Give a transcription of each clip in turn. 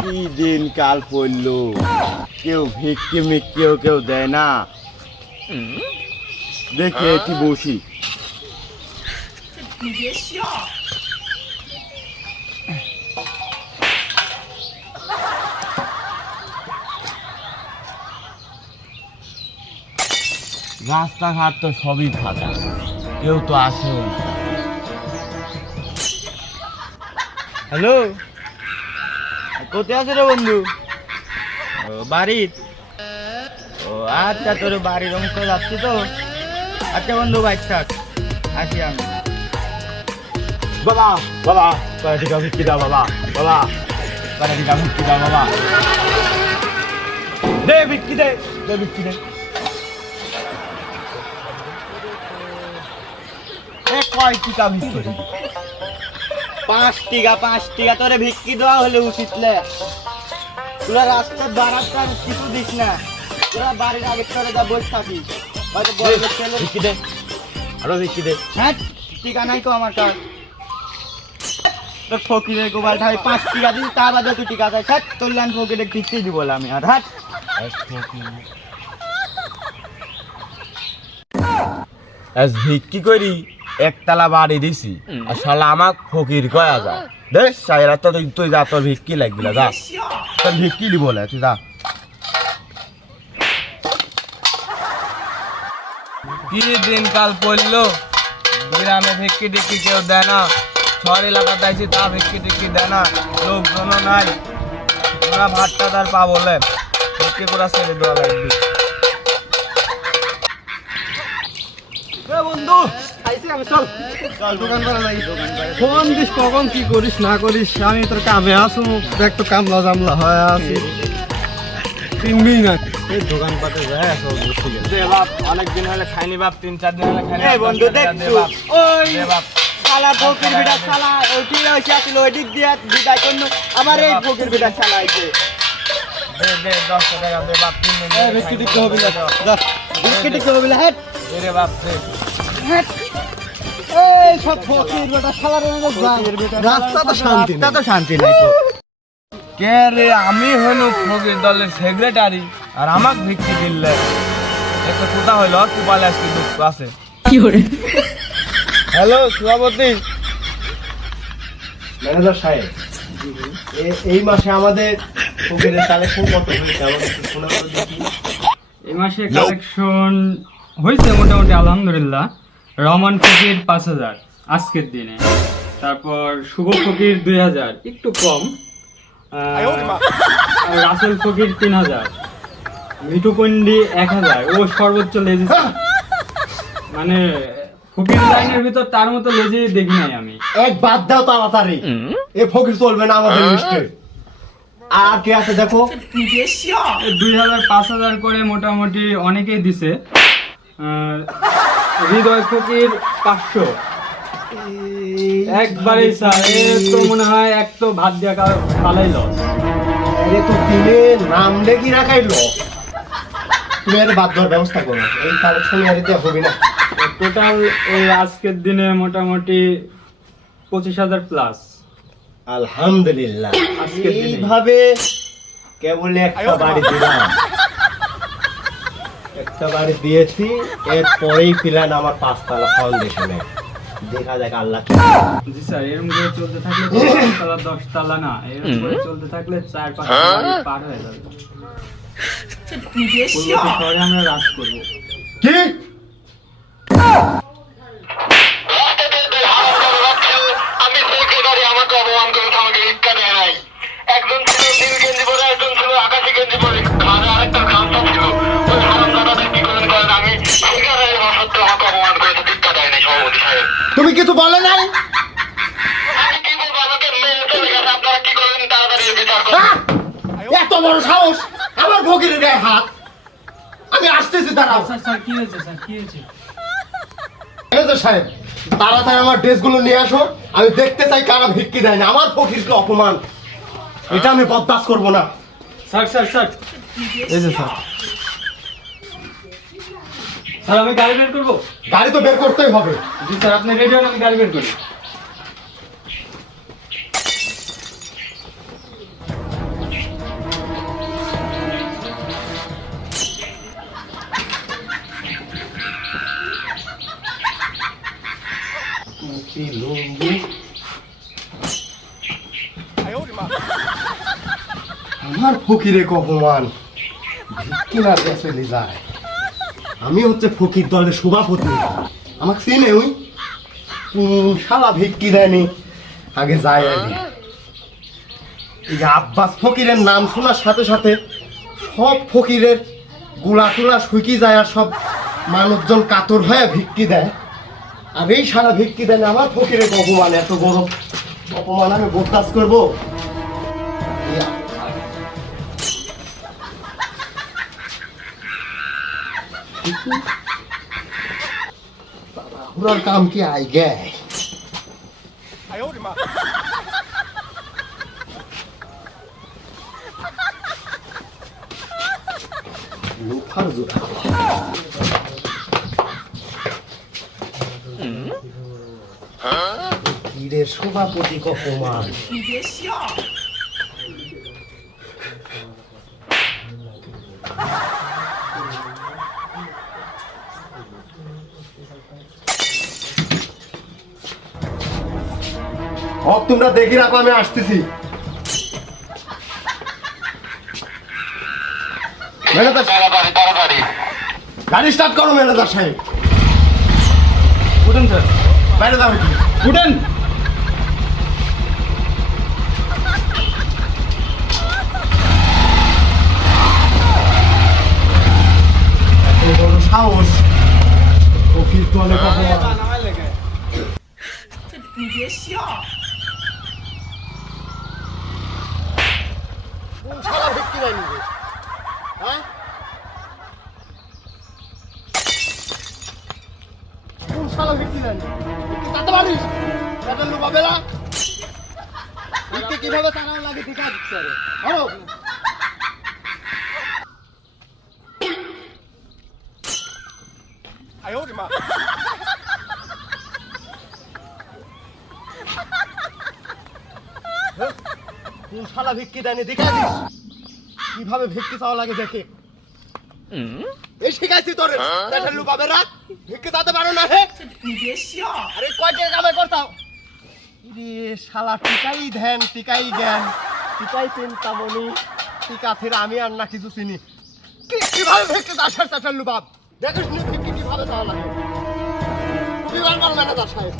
কি দিন কাল পড়লো, কেউ ভিক্ষে মিক্ষেও কেউ দেয় না। দেখে একটু বসি। রাস্তাঘাট তো সবই ফাঁকা, কেউ তো আসেও না। হ্যালো, কোথায় আছে রে বন্ধু? ও বাড়ির? ও আচ্ছা, তোর বাড়ির অংশ যাচ্ছি তো। আচ্ছা বন্ধু, বাইক থাক, আসি আমি। বাবা বাবা, কয়েকটি ভিক্ষি দাও বাবা, বাবা কয়েকটি ভিক্ষি দাও বাবা, দে ভিক্ষি দে, দে ভিক্ষি দে। কয় টিকা ভিক্ষি? 5 টিকা, 5 টিকা তোরে ভিক্ষি দেওয়া হলে উচিত। তোরা রাস্তার বারাস্তার কিছু দিস না, তোরা বাড়ির আগে তোরা যা বসে থাকিস। হয়তো ভিক্ষি দে, আরো ভিক্ষি দে। হ্যাঁ, টিকা নাই তো আমার কাছে। তোর ফকিরে গোপালটা 5 টিকা দিস, তা বাদে তুই টিকা চাই। হ্যাঁ, তোর লান ফকিরে ভিক্ষি দিব আমি। আর হ্যাঁ, ভিক্ষি করি একতলা বাড়ি দিছি, আর শালা আমাক ফকির কয়া যায়। বেশ সাইরা তো তুই যা, তোর ভিক্ষি লাগবি না, যা তোর ভিক্ষি দিব না, তুই যা। কি দিনকাল পড়লো, গ্রামে ভিক্ষি টিক্ষি কেউ দেয় না, শহর এলাকাতে আইছি তা ভিক্ষি টিক্ষি দেয় না, লোকজনও নাই। ওরা ভাতটা তার পা বলে ভিক্ষি পুরা ছেড়ে দেওয়া লাগবে। বন্ধু ফোন দিস, কখন কি করিস না করিস, আমি তোর কামে আসু, দেখ তো কামলা জামলা হয় আছি, চিনবি না। এই দোকান পাতে যায় সব বসে গেছে। দে বাপ, অনেকদিন হলে খাইনি বাপ, 3-4 দিন হলে খাইনি। এই বন্ধু দেখছো, ওই শালা ফকির বিটা শালা ওইটি হইছে আসল ওই দিক দিয়া বিদায় করলো, আবার এই ফকির বিটা শালা আইছে। দে দে 10 টাকা দে বাপ, 3 দিন এই ভিক্ষি টিক্ষি হবে না, যা ভিক্ষি টিক্ষি হবে না। হ্যাঁ দে রে বাপ দে। এই সব ফকির বেটা শালার রাস্তা তো শান্তি রাস্তা তো শান্তি নাই তো। কে রে, আমি হইল ফকির দলের সেক্রেটারি, আর আমাক ভিক্ষি দিলে একটা কোথা হইল কুপালে আজকে দুঃখ আছে। হ্যালো সভাপতি। ম্যানেজার সাহেব, এই মাসে আমাদের ফকিরের কালেকশন কত হয়েছে আমাদের একটু শোনা তো দেখি। এই মাসে কালেকশন হয়েছে মোটামুটি আলহামদুলিল্লাহ। রহমান ফকির 5,000 আজকের দিনে, তারপর শুভ ফকির 2,000, একটু কম। রাসেল ফকির 3,000, মিঠু পন্ডি 1,000, ও সর্বোচ্চ লেজি। মানে ফকির লাইনের ভিতর তার মতো লেজি দেখি নাই আমি। এক বাদ দাও তাড়াতাড়ি, এ ফকির চলবে না আমাদের লিস্টে। আর কে আছে দেখো? 2,000 5,000 করে মোটামুটি অনেকেই দিছে। হৃদয় ফকির 500, একবারেই স্যার। এ তো মনে হয় এক তো ভাত দিয়া কালাই লস। আরে তো তিনে নাম লেখি রাখাইলো, তুমি এর বাদ দেওয়ার ব্যবস্থা করো, এই কালেকশন আর দিতে হবে না। টোটাল এই আজকের দিনে মোটামুটি 25,000 প্লাস। আলহামদুলিল্লাহ, আজকের দিনে। এইভাবে কেবল একটা বাড়ি দিলাম, একটা বাড়ি দিয়েছি, এরপরেই প্ল্যান আমার 5 তলা ফাউন্ডেশনে। দেখা যাক আল্লাহ কি। জি স্যার, এরকম করে চলতে থাকলে 5 তলা 10 তলা না, এরকম করে চলতে থাকলে 4-5 তলা পার হয়ে যাবে। শহরে আমরা রাজ করবো। কি আমি সেক্রেটারি, আমাকে অপমান করে আমাকে ভিক্ষা দেয় নাই। একজন ছিল নীল গেঞ্জি পরে, একজন ছিল আকাশি গেঞ্জি পরে, ঘাড়ে আরেকটা গামছা ছিল। ওই হারামজাদাটা কি করেন, আমি সেক্রেটারি হওয়া সত্ত্বেও আমাকে অপমান করেছে, ভিক্ষা দেয় নাই। সভাপতি সাহেব, তুমি কিছু বলে নাই? আমি কি বলবো, আমাকে মেরে চলে গেছে। আপনারা কি করবেন তাড়াতাড়ি বিচার করুন। এত বড় সাহস, আমার ফকিরের গায়ে হাত! আমি আসতেছি, দাঁড়াও। স্যার কি হয়েছে, স্যার কি হয়েছে? ম্যানেজার সাহেব, তাড়াতাড়ি আমার ড্রেসগুলো নিয়ে আসো, আমি দেখতে চাই কারা ভিক্ষি দেয় না। আমার ফকিরকে অপমান, এটা আমি বরদাস্ত করবো না। স্যার স্যার স্যার, এই যে স্যার, স্যার আমি গাড়ি বের করবো? গাড়ি তো বের করতেই হবে। জি স্যার, আপনি রেডি হন, আমি গাড়ি বের করি। টুপি লুঙ্গি আমার ফকিরে কপমান ভিক্ষি না দিয়ে চলে যায়। আমি হচ্ছে ফকির দলের সভাপতি, আমাকে চিনে ওই শালা ভিক্ষি দেয়নি, আগে যায় আগে। এই যে আব্বাস ফকিরের নাম শোনার সাথে সাথে সব ফকিরের গুলা টুলা শুকি যায়, আর সব মানুষজন কাতর হয়ে ভিক্ষি দেয়। আর এই সারা ভিক্ষি দেন আমার ফকিরের অপমান, এত বড় অপমান আমি বরদাস্ত করবো? পুরার কাম কি আই গে লোফার জোড়া কিরে সভাপতি কপমান তোমরা দেখি রাখো, আমি আসতেছি। ম্যানেজার তাড়াতাড়ি গাড়ি স্টার্ট করো ম্যানেজার সাহেব। উঠেন স্যার, বাইরে যাও কি উঠেন। এত বড় সাহস ফকির দলে কপমান। কোন শালা ভিক্ষি দেয়নি রে? হ্যাঁ? কোন শালা ভিক্ষি দেয়নি? ভিক্ষি চাইতে পারিস? বেতন লুকাবে না? ভিক্ষি কিভাবে চালানো লাগে ঠিক আছে রে। হ্যালো? কোন শালা ভিক্ষি দেয়নি দেখা দিস কিভাবে ভিক্ষি চাওয়া লাগে দেখে। এই শিখাইছি তোরে দেখেন লুকাবে না, ভিক্ষি চাইতে পারো না হে? আরে কয় টাকা কামাই করতাও? রে শালা টিকাই ধ্যান টিকাই জ্ঞান টিকাই চিন্তামণি টিকা ছেড়ে আমি আর না কিছু চিনি। কিভাবে ভিক্ষি চাষার চাষার লুবাব দেখিস নি ভিক্ষি কিভাবে চাওয়া লাগে। খুবই বার ম্যানেজার সাহেব।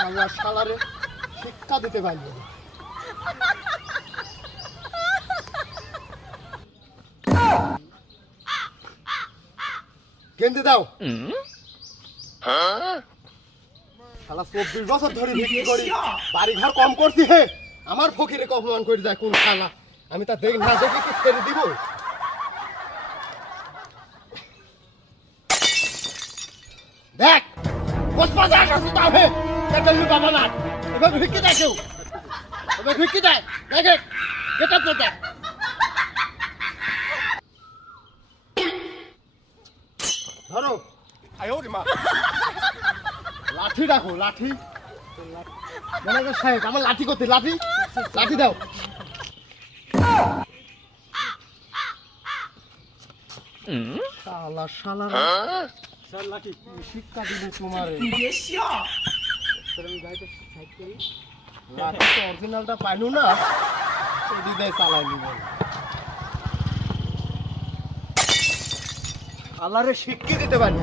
আমরা শালারে শিক্ষা দিতে পারব না। গেন্দে দাও। শালা 24 বছর ধরে বিক্রি করি, বাড়ি ঘর কম করছি হে, আমার ফকিরে অপমান করে যায় কোন শালা। আমি তা দেখ না দেখে কি ছেড়ে দিব? দেখ বসপা যা আছে তা হে কেটে লু বাবা না এবার ভিক্ষি দেয় কেউ, এবার ভিক্ষি দেয় দেখে কেটে তো দেখ। ধরো লাঠি রাখো, লাঠি। ম্যানেজার সাহেব আমার লাঠি করতে, লাঠি লাঠি দাও। শালা শালা স্যার লাঠি শিক্ষা দিলে তোমার লাঠি তো অরিজিনালটা পাইলো না, এটি দিয়ে চালাই নিব। আল্লাহরে শিক্ষা দিতে পারি,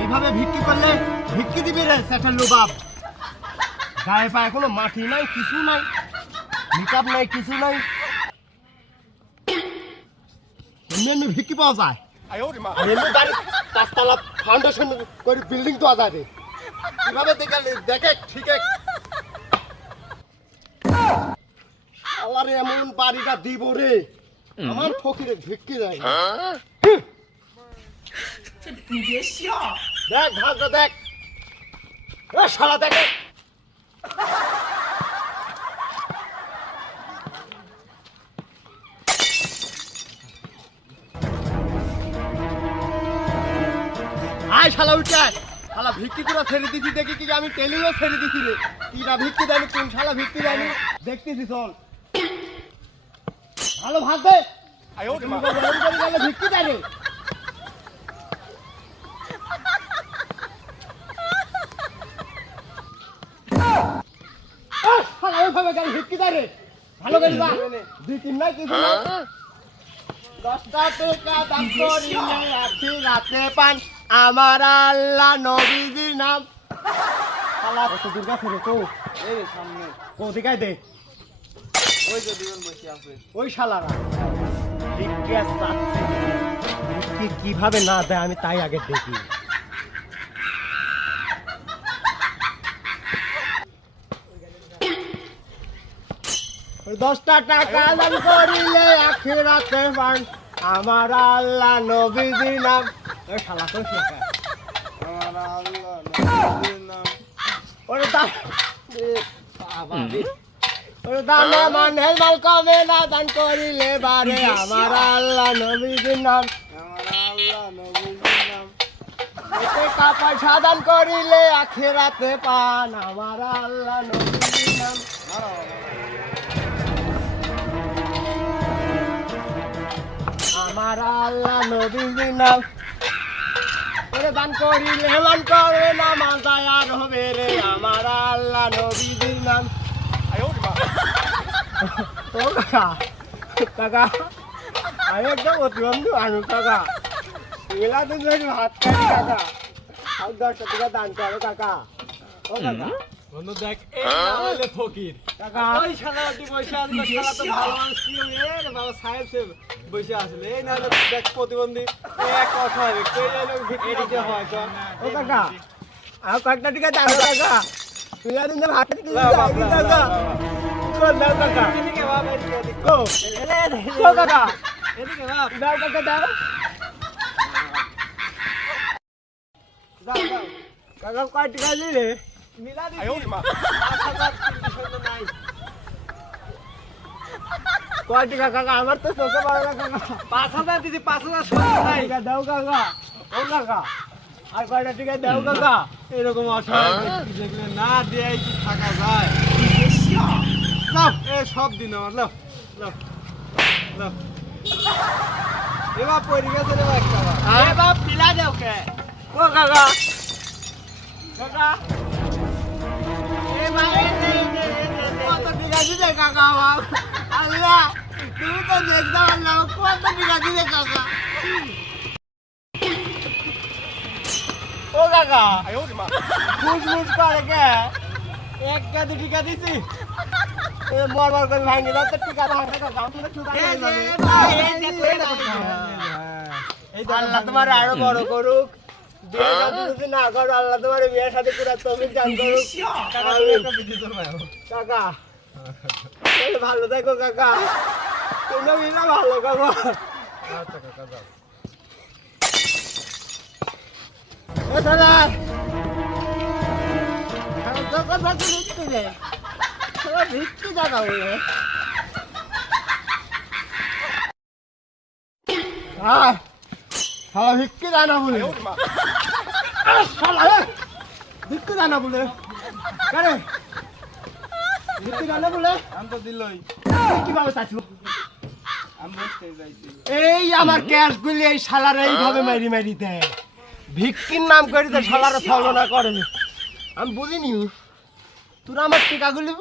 এইভাবে ভিক্ষি করলে ভিক্ষি দিবি রে সেটার লোবাব। গায়ে পায়ে কোনো মাটি নাই, কিছু নাই, মেকআপ নাই, কিছু নাই, এমনি এমনি ভিক্ষি পাওয়া যায়। আর এমনি বাড়ি 5 তলা ফাউন্ডেশন করে বিল্ডিং তো যায় রে, কিভাবে দেখে ঠিক আল্লাহরে এমন বাড়িটা দিব রে আমার ফকিরে ভিক্ষি যায় না। দেখ ভাগটা দেখ শালা দেখে আয় শালা উঠে আয়। শালা ভিক্ষি করে ছেড়ে দিছি দেখি কি আমি টেলিও ছেড়ে দিছি রে কি না ভিক্ষি দেয়নি কোন শালা ভিক্ষি দেয়নি দেখতেছি চল ভালো ভাত দে তুমি তো গরম করে গেলে ভিক্ষি দেয় রে শালা ওইভাবে গেলে ভিক্ষি দেয় রে ভালো করে যা দুই তিন নাই কিছু না 10 টাকা দাম করিলে আখি রাতে পান আমার আল্লাহ নবীজির নাম শালা কত দূর গেছে রে কো এই সামনে কো দিকাই দে ওই যে দুজন বসে আছে ওই শালারা ভিক্ষা চাচ্ছে ভিক্ষি কিভাবে না দেয় আমি তাই আগে দেখি ওই 10 টাকা দাম করিলে আখিরাতে পান আমার আল্লাহ নবীজির নাম ওই শালা কই শেখা আমার আল্লাহ নবীর নাম ওরে দা বাবা রে ওরে দানা মানে মাল কমে না দান করিলে বারে আমার আল্লাহ নবীজির নাম আমার আল্লাহ নবীর নাম টাকা পয়সা দান করিলে আখিরাতে পান আমার আল্লাহ নবীজির নাম আমার আল্লাহ নবীজির নাম ওরে দান করিলে মান করে না মাজায় আর হবে রে আমার আল্লাহ নবীজির নাম ও কাকা কাকা আমি একদম অতিবন্ধু আনু কাকা এগুলা তো যদি ভাত খাই কাকা আর 10 টাকা দান করো কাকা ও কাকা বন্ধু দেখ এই না হলে ফকির কাকা ওই শালাটি বসে আছে শালা তো ভালো মানুষ কি রে বাবা সাহেব সে বসে আসলে এই না হলে দেখ প্রতিবন্ধী এক কথা হবে কে এলো ভিক্ষে হয় তো ও কাকা আর কয়েকটা টিকা দাও কাকা তুই আর দিন ভাত দিতে লাও, লাও, কাকা লাও, কোন দাও কাকা এদিকে বাবা এদিকে কো কো কাকা এদিকে বাবা দাও কাকা দাও যাও যাও কাকা কয় টিকা দিলে মিলা দিছি 5300 নাই কয় টিকা কাকা আমার তো চোখে পড়ে না কাকা 5000 দিছি 5000 সত্য নাই টিকা দাও কাকা ও কাকা আর কয়টা টিকা দাও কাকা এরকম অসহায় ব্যক্তি দেখলে না দেয় কি থাকা যায় লাভ এ সব দিন আমার লাভ লাভ লাভ এবার পড়ে গেছে রে একটা এ বাপ পিলা দাও কে ও কাকা কাকা এ ভাই কত টিকা দিলে কাকা বাপ আল্লাহ তুমি তো দেখতে আল্লাহ কত টিকা দিলে কাকা ও কাকা ফুসফুস করে কে এক কাদি টিকা দিছি এ মরমর করে ভাঙে দাও তো টিকা দাও কাকা আমরা চুদা আল্লাহ তোমার আরো বড় করুক বিয়ে শাদী যদি না করো আল্লাহ তোমার বিয়ে শাদী পুরা তুমি জান করুক কাকা তাহলে ভালো থাকো কাকা তুমি বিনা ভালো কাকা ও দাদা তো কথা তো লিখতে দে তোরা ভিক্ষি জায়গা বলে হ্যাঁ শালা ভিক্ষি জানা বলে শালা ভিক্ষি জানা বলে কারে ভিক্ষি জানা বলে আমি তো দিলই কিভাবে চাইছিল আমি বসতে যাইছি এই আমার ক্যাশ গুলি এই শালারা এইভাবে মারি মারি দেয় ভিক্ষির নাম করে দেয় শালারা ছলনা করেনি আমি বুঝিনি তোরা আমার টিকাগুলি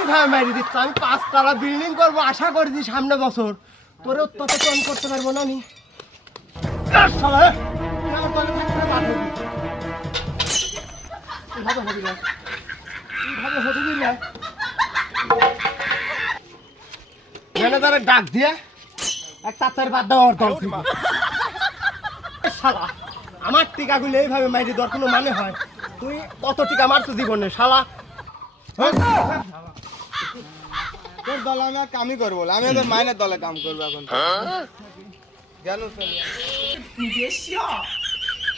এইভাবে মারি দিচ্ছে আমি 5 তলা বিল্ডিং করবো আশা করেছি সামনে বছর তোরে তত টন করতে পারবো না নি শালা তুই আমার দলে থাকতে না বাদ হবি এইভাবে হবি না এইভাবে হবি না ম্যানেজারের ডাক দিয়ে এক তাড়াতাড়ি বাদ দাও আমার দল থেকে। শালা আমার টিকাগুলো এইভাবে মাইরি দেওয়ার কোনো মানে হয় তুই কত টিকা মারছো জীবনে শালা তোর দল আমি আর কামই করবো না। আমি ওদের মাইনের দলে কাম করবো এখন কেন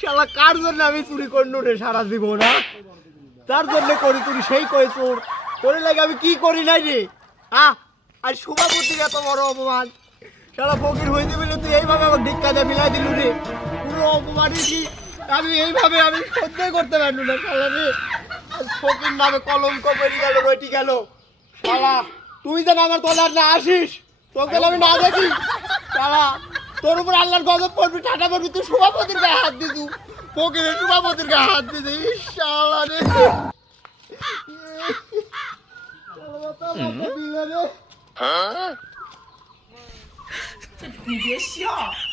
শালা কার জন্য আমি চুরি করলু রে সারা জীবন? তার জন্য করি চুরি, সেই কই চোর। তোর লাগে আমি কি করি নাই রে? আর সভাপতির এত বড় অপমান, শালা ফকির হইতে বলে তুই এইভাবে আমার ধিক্কা দিয়ে ফেলাই দিলু রে। পুরো অপমানই কি আমি এইভাবে আমি সহ্যই করতে পারলু না শালা রে। ফকির নামে কলঙ্ক বেরিয়ে গেল, রটি গেল। শালা তুই যেন আমার তলার না আসিস, তোকে আমি না দেখি। শালা তোর উপর আল্লাহর গজব পড়বি, ঠাটা পড়বি, তুই সভাপতির গায়ে হাত দিতু। ফকিরের সভাপতির গায়ে হাত দিতে, শালা রে। শালা রে।